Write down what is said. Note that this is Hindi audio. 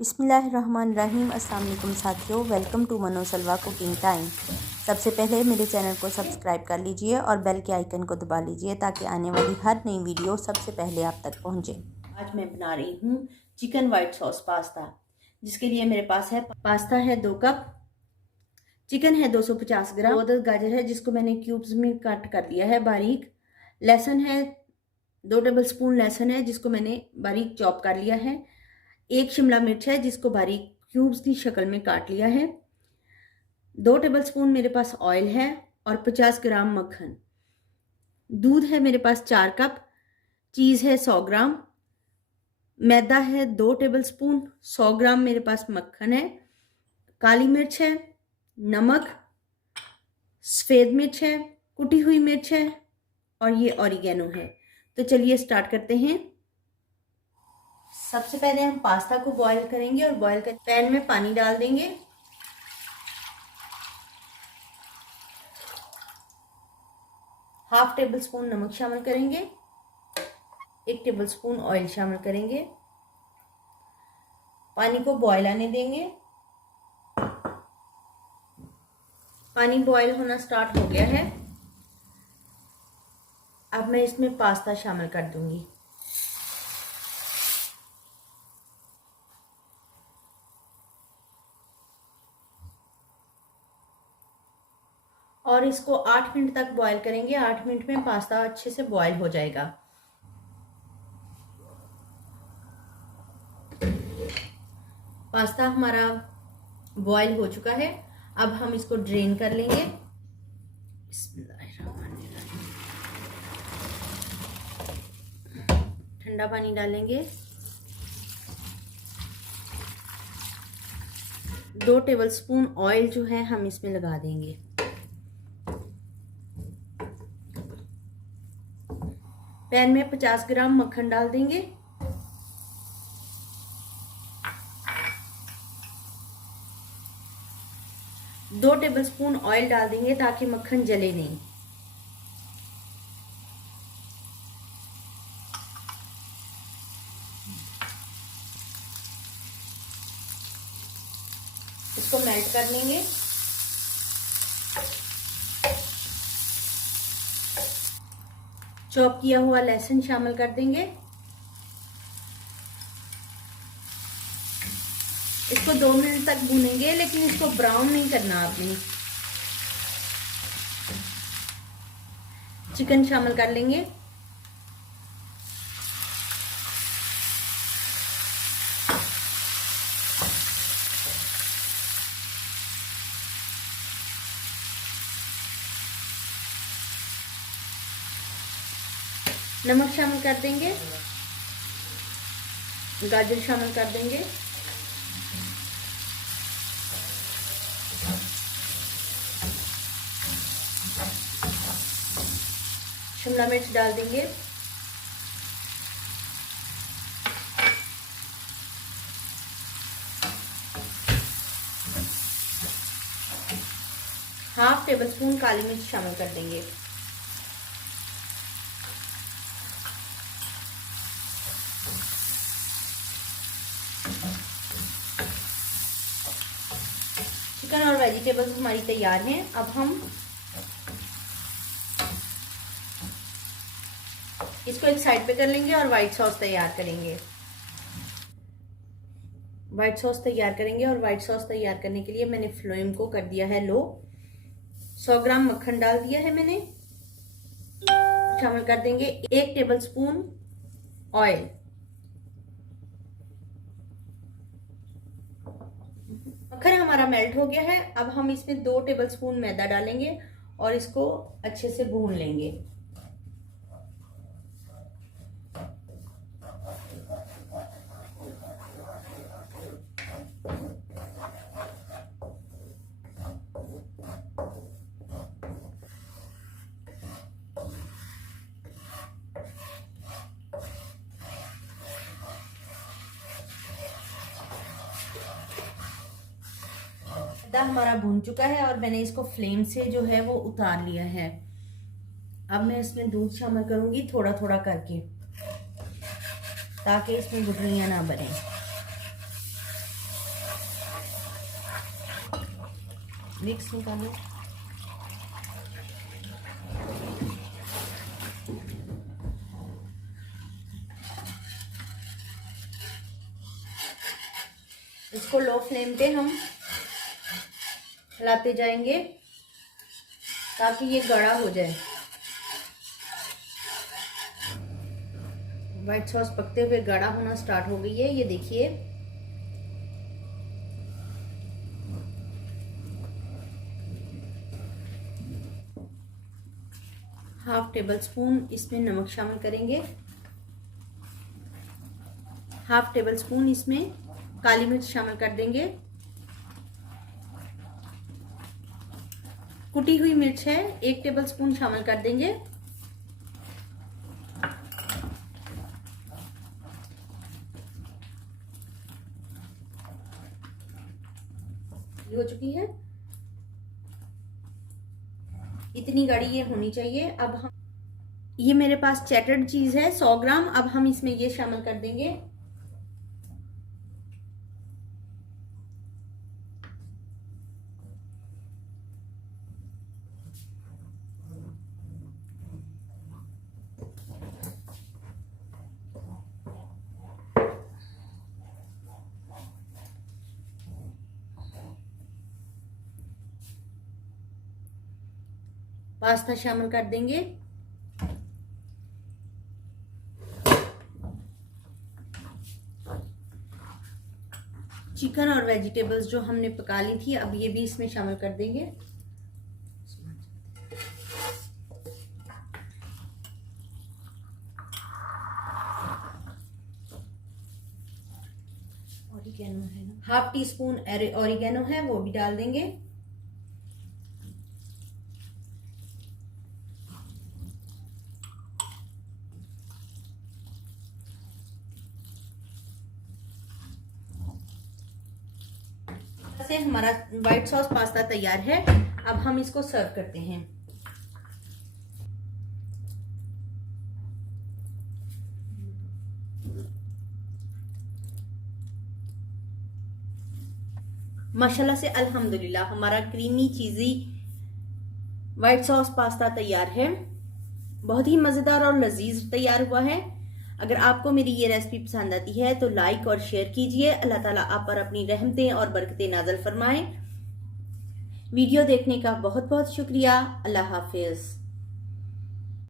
बिस्मिल्लाहिर्रहमानिर्रहीम। अस्सलाम वालेकुम साथियों, वेलकम टू मनो सलवा कुकिंग टाइम। सबसे पहले मेरे चैनल को सब्सक्राइब कर लीजिए और बेल के आइकन को दबा लीजिए ताकि आने वाली हर नई वीडियो सबसे पहले आप तक पहुंचे। आज मैं बना रही हूँ चिकन वाइट सॉस पास्ता, जिसके लिए मेरे पास है पास्ता है 2 कप, चिकन है 250 ग्राम, 2 अदद गाजर है जिसको मैंने क्यूब्स में कट कर लिया है बारीक, लहसुन है 2 टेबल स्पून लहसुन है जिसको मैंने बारीक चॉप कर लिया है, 1 शिमला मिर्च है जिसको बारीक क्यूब्स की शक्ल में काट लिया है, 2 टेबल स्पून मेरे पास ऑयल है और 50 ग्राम मक्खन, दूध है मेरे पास 4 कप, चीज़ है 100 ग्राम, मैदा है 2 टेबल स्पून, 100 ग्राम मेरे पास मक्खन है, काली मिर्च है, नमक, सफ़ेद मिर्च है, कुटी हुई मिर्च है और ये ऑरिगेनो है। तो चलिए स्टार्ट करते हैं। सबसे पहले हम पास्ता को बॉईल करेंगे और बॉईल कर पैन में पानी डाल देंगे। हाफ टेबल स्पून नमक शामिल करेंगे, 1 टेबल स्पून ऑयल शामिल करेंगे, पानी को बॉईल आने देंगे। पानी बॉईल होना स्टार्ट हो गया है। अब मैं इसमें पास्ता शामिल कर दूंगी। और इसको 8 मिनट तक बॉईल करेंगे। 8 मिनट में पास्ता अच्छे से बॉईल हो जाएगा। पास्ता हमारा बॉईल हो चुका है। अब हम इसको ड्रेन कर लेंगे। ठंडा पानी डालेंगे। 2 टेबल स्पून ऑयल जो है हम इसमें लगा देंगे। पैन में 50 ग्राम मक्खन डाल देंगे। दो टेबल स्पून ऑयल डाल देंगे ताकि मक्खन जले नहीं। इसको मेल्ट कर लेंगे। चॉप किया हुआ लहसुन शामिल कर देंगे। इसको 2 मिनट तक भूनेंगे, लेकिन इसको ब्राउन नहीं करना आपने। चिकन शामिल कर लेंगे। नमक शामिल कर देंगे। गाजर शामिल कर देंगे। शिमला मिर्च डाल देंगे। हाफ टेबल स्पून काली मिर्च शामिल कर देंगे। चिकन और वेजिटेबल्स हमारी तैयार हैं। अब हम इसको एक साइड पे कर लेंगे और व्हाइट सॉस तैयार करेंगे। व्हाइट सॉस तैयार करेंगे और व्हाइट सॉस तैयार करने के लिए मैंने फ्लेम को कर दिया है लो। 100 ग्राम मक्खन डाल दिया है मैंने। शामिल कर देंगे 1 टेबल स्पून ऑयल। मक्खन हमारा मेल्ट हो गया है। अब हम इसमें 2 टेबल स्पून मैदा डालेंगे और इसको अच्छे से भून लेंगे। मैदा हमारा भून चुका है और मैंने इसको फ्लेम से जो है वो उतार लिया है। अब मैं इसमें दूध शामिल करूंगी थोड़ा थोड़ा करके, ताकि इसमें गुठलियां ना बने। मिक्स निकालो। इसको लो फ्लेम पे हम हिलाते जाएंगे ताकि ये गाढ़ा हो जाए। व्हाइट सॉस पकते हुए गाढ़ा होना स्टार्ट हो गई है, ये देखिए। हाफ टेबल स्पून इसमें नमक शामिल करेंगे। हाफ टेबल स्पून इसमें काली मिर्च शामिल कर देंगे। कुटी हुई मिर्च है, 1 टेबल स्पून शामिल कर देंगे। ये हो चुकी है, इतनी गाढ़ी ये होनी चाहिए। अब हम, ये मेरे पास चेडर चीज है 100 ग्राम, अब हम इसमें ये शामिल कर देंगे। पास्ता शामिल कर देंगे। चिकन और वेजिटेबल्स जो हमने पका ली थी, अब ये भी इसमें शामिल कर देंगे। ऑरिगेनो है ना, हाफ टी स्पून ऑरिगेनो है, वो भी डाल देंगे। से हमारा व्हाइट सॉस पास्ता तैयार है। अब हम इसको सर्व करते हैं। माशाल्लाह से अल्हम्दुलिल्लाह हमारा क्रीमी चीज़ी व्हाइट सॉस पास्ता तैयार है। बहुत ही मज़ेदार और लजीज तैयार हुआ है। अगर आपको मेरी ये रेसिपी पसंद आती है तो लाइक और शेयर कीजिए। अल्लाह ताला आप पर अपनी रहमतें और बरकतें नाज़िल फरमाएं। वीडियो देखने का बहुत बहुत शुक्रिया। अल्लाह हाफिज़।